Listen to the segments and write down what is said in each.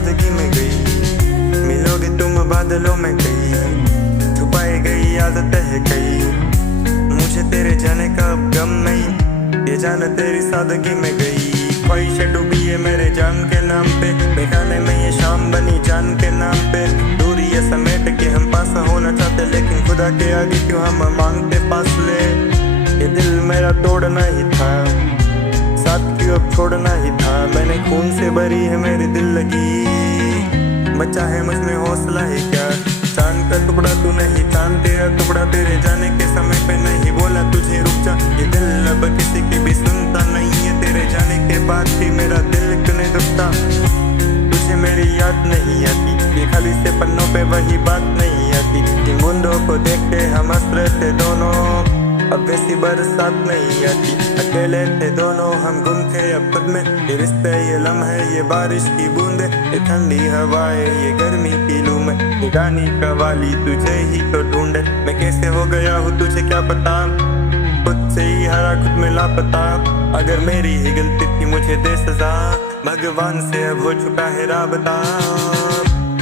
सादगी में गई, मिलोगे तुम बादलों में कहीं, छुपाई गई आदतें है कई, मुझे तेरे जाने का अब गम नहीं, ये जान तेरी सादगी में गई। ख्वाहिशें डूबी है मेरे जान के नाम पे, बेगाने में ये शाम बनी जान के नाम पे, दूरी ये समेट के हम पास होना चाहते, लेकिन खुदा के आगे क्यों हम मांगते फासले। ये दिल मेरा तोड़ना ही था, साथ क्यों अब छोड़ना ही था, मैंने खून से भरी है मेरी दिल लगी, बचा है मुझ में हौसला है क्या। चांद का टुकड़ा तू नहीं, चांद तेरा टुकड़ा, तेरे जाने के समय पे नहीं बोला तुझे रुक जा, ये दिल अब किसी की भी सुनता नहीं है, तेरे जाने के बाद भी मेरा दिल क्यों नहीं दुखता। तुझे मेरी याद नहीं आती, ये खाली से पन्नों पे वही बात नहीं आती, जिन बूंदों को देख के हम हंस रहे थे दोनों, अब वैसी बरसात नहीं आती। अकेले थे दोनों हम गुम थे अब खुद में, ये रिश्ते ये लम्हे ये बारिश की बूंदे, ये ठंडी हवाएं ये गर्मी की लू में, ये गानी कवाली तुझे ही तो ढूंढे। मैं कैसे हो गया हूँ तुझे क्या पता, खुद से ही हरा खुद में लापता, अगर मेरी ही गलती थी मुझे दे सजा, भगवान से अब हो चुका है राबता।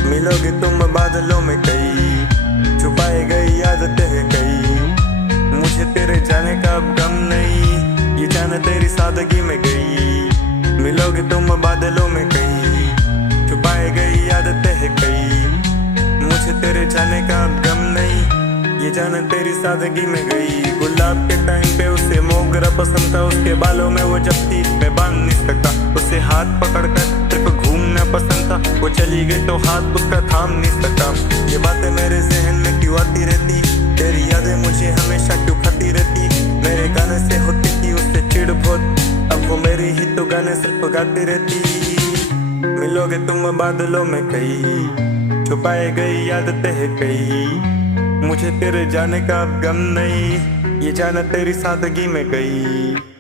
मिलोगे तुम बादलों में कई, छुपाए गई आदतें है कई, मुझे तेरे जाने का अब गम नहीं, ये जान तेरी सादगी में गई, मिलोगे तुम बादलों में कहीं, छुपाए गई आदतें है कई, मुझे तेरे जाने का अब गम नहीं, ये जान तेरी सादगी में गई। गुलाब के टाइम पे उसे मोगरा पसंद था, उसके बालों में वो जब थी मैं बांध नहीं सकता, उसे हाथ पकड़ कर सिर्फ घूमना पसंद था, वो चली गई तो हाथ उसका थाम नहीं सकता। ये बातें मेरे जहन में क्यों आती रहती, तेरी यादें मुझे हमेशा क्यों खाती रहती, मेरे गाने से होती थी उससे चिढ़ बहुत, अब वो मेरी ही तो गाने सिर्फ गाती रहती। मिलोगे तुम बादलों में कहीं, छुपाए गई आदतें है कई, मुझे तेरे जाने का अब गम नहीं, ये जाना तेरी सादगी में गई।